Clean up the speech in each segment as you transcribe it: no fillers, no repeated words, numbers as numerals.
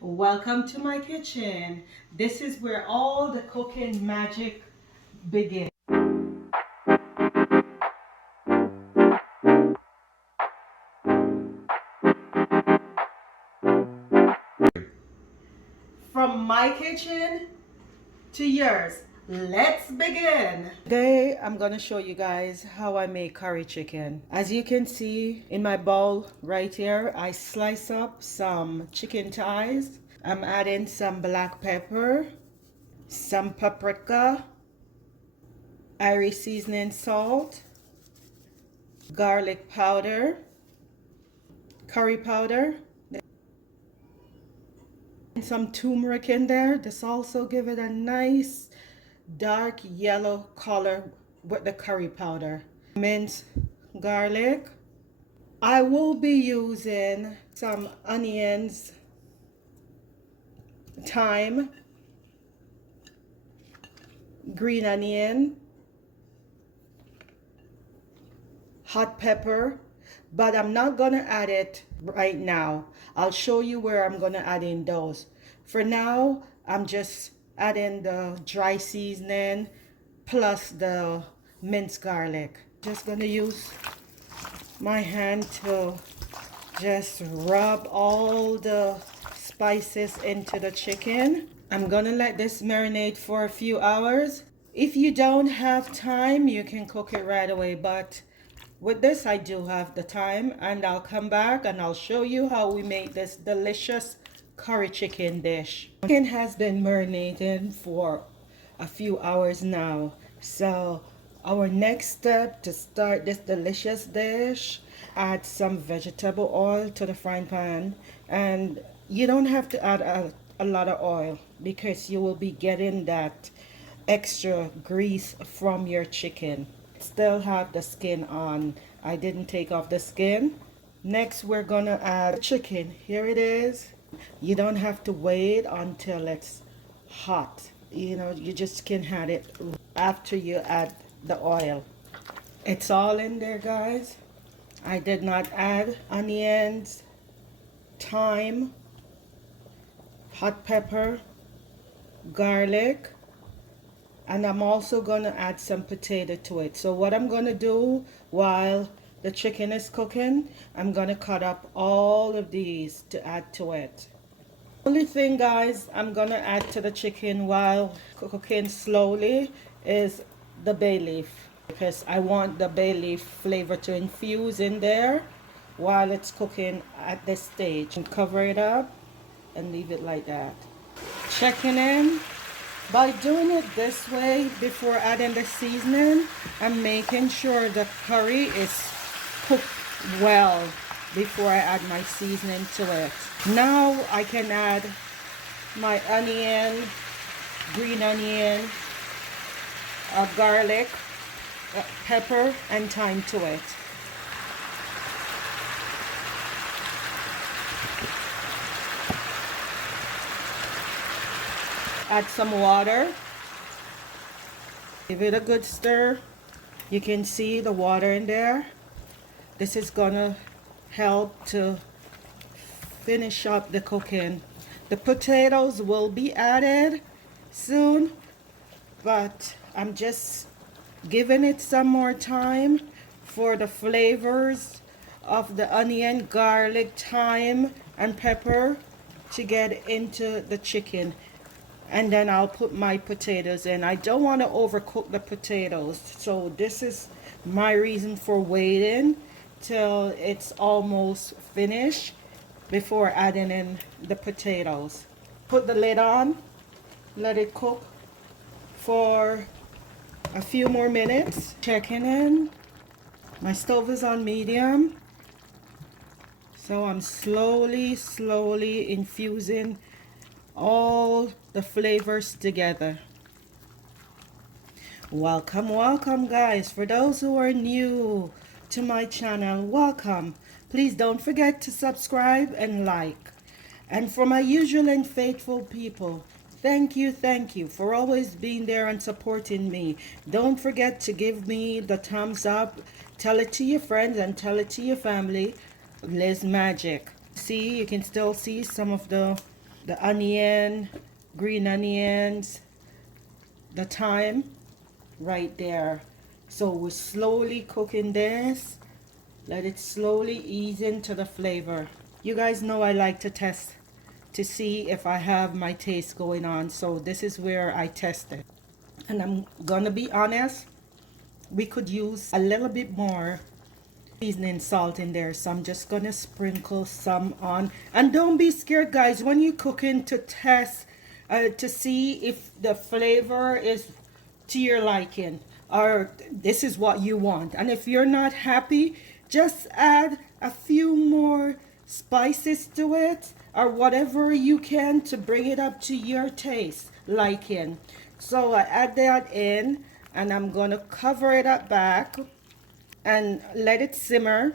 Welcome to my kitchen. This is where all the cooking magic begins. From my kitchen to yours. Let's begin. Today I'm gonna show you guys how I make curry chicken. As you can see in my bowl right here, I slice up some chicken thighs. I'm adding some black pepper, some paprika, Irie seasoning salt, garlic powder, curry powder, and some turmeric in there. This also give it a nice dark yellow color with the curry powder. Minced garlic. I will be using some onions, thyme, green onion, hot pepper, but I'm not gonna add it right now. I'll show you where I'm gonna add in those. For now, I'm just adding the dry seasoning plus the minced garlic. Just gonna use my hand to just rub all the spices into the chicken. I'm gonna let this marinate for a few hours. If you don't have time, you can cook it right away, but with this I do have the time, and I'll come back and I'll show you how we make this delicious curry chicken dish. Chicken has been marinated for a few hours now, so our next step to start this delicious dish, add some vegetable oil to the frying pan. And you don't have to add a lot of oil because you will be getting that extra grease from your chicken. Still have the skin on. I didn't take off the skin. Next we're gonna add chicken. Here it is. You don't have to wait until it's hot. You know, you just can add it after you add the oil. It's all in there, guys. I did not add onions, thyme, hot pepper, garlic, and I'm also going to add some potato to it. So what I'm going to do while the chicken is cooking, I'm going to cut up all of these to add to it. Only thing, guys, I'm going to add to the chicken while cooking slowly is the bay leaf, because I want the bay leaf flavor to infuse in there while it's cooking at this stage. And cover it up and leave it like that. Checking in. By doing it this way, before adding the seasoning, I'm making sure the curry is cooked well before I add my seasoning to it. Now I can add my onion, green onion, garlic, pepper, and thyme to it. Add some water. Give it a good stir. You can see the water in there. This is gonna help to finish up the cooking. The potatoes will be added soon, but I'm just giving it some more time for the flavors of the onion, garlic, thyme, and pepper to get into the chicken. And then I'll put my potatoes in. I don't want to overcook the potatoes, so this is my reason for waiting till it's almost finished before adding in the potatoes. Put the lid on, let it cook for a few more minutes. Checking in. My stove is on medium, so I'm slowly infusing all the flavors together. Welcome guys. For those who are new to my channel, welcome. Please don't forget to subscribe and like. And for my usual and faithful people, thank you for always being there and supporting me. Don't forget to give me the thumbs up, tell it to your friends and tell it to your family. Lizmagic. See, you can still see some of the the onion, green onions, the thyme right there. So we're slowly cooking this. Let it slowly ease into the flavor. You guys know I like to test to see if I have my taste going on. So this is where I test it. And I'm gonna be honest, we could use a little bit more seasoning salt in there, so I'm just gonna sprinkle some on. And don't be scared, guys, when you're cooking, to test to see if the flavor is to your liking or this is what you want. And if you're not happy, just add a few more spices to it or whatever you can to bring it up to your taste liking. So I add that in, and I'm gonna cover it up back and let it simmer,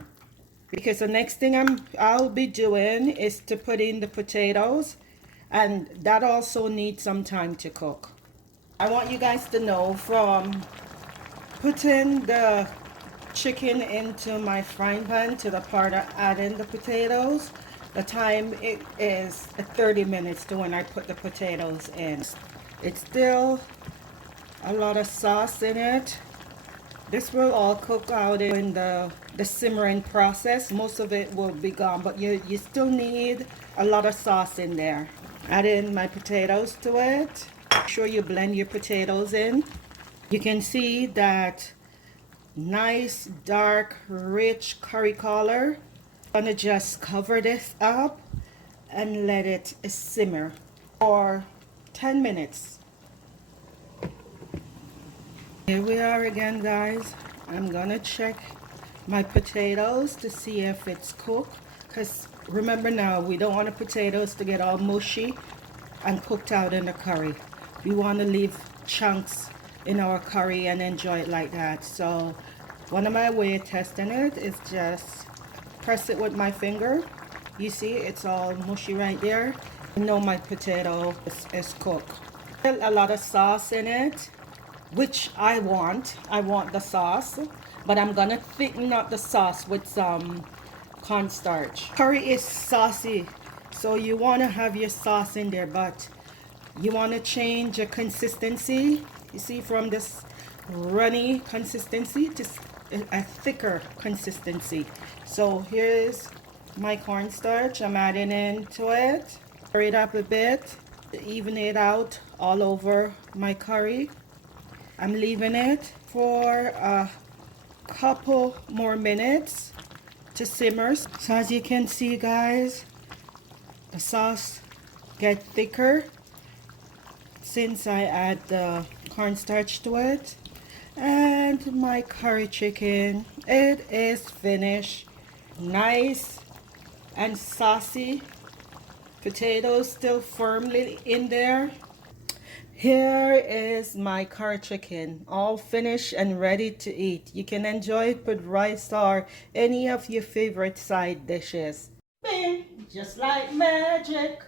because the next thing I'll be doing is to put in the potatoes, and that also needs some time to cook. I want you guys to know, from putting the chicken into my frying pan to the part of adding the potatoes, the time it is 30 minutes to when I put the potatoes in. It's still a lot of sauce in it. This will all cook out in the simmering process. Most of it will be gone, but you still need a lot of sauce in there. Add in my potatoes to it. Make sure you blend your potatoes in. You can see that nice, dark, rich curry color. I'm gonna just cover this up and let it simmer for 10 minutes. Here we are again, guys. I'm gonna check my potatoes to see if it's cooked, because remember now, we don't want the potatoes to get all mushy and cooked out in the curry. We want to leave chunks in our curry and enjoy it like that. So one of my way of testing it is just press it with my finger. You see it's all mushy right there. I know my potato is cooked. A lot of sauce in it, which I want the sauce, but I'm gonna thicken up the sauce with some cornstarch. Curry is saucy, so you want to have your sauce in there, but you want to change the consistency, you see, from this runny consistency to a thicker consistency. So here's my cornstarch. I'm adding into it. Stir it up a bit to even it out all over my curry. I'm leaving it for a couple more minutes to simmer. So as you can see, guys, the sauce gets thicker since I add the cornstarch to it. And my curry chicken, it is finished. Nice and saucy. Potatoes still firmly in there. Here is my curry chicken, all finished and ready to eat. You can enjoy it with rice or any of your favorite side dishes. Bing, just like magic.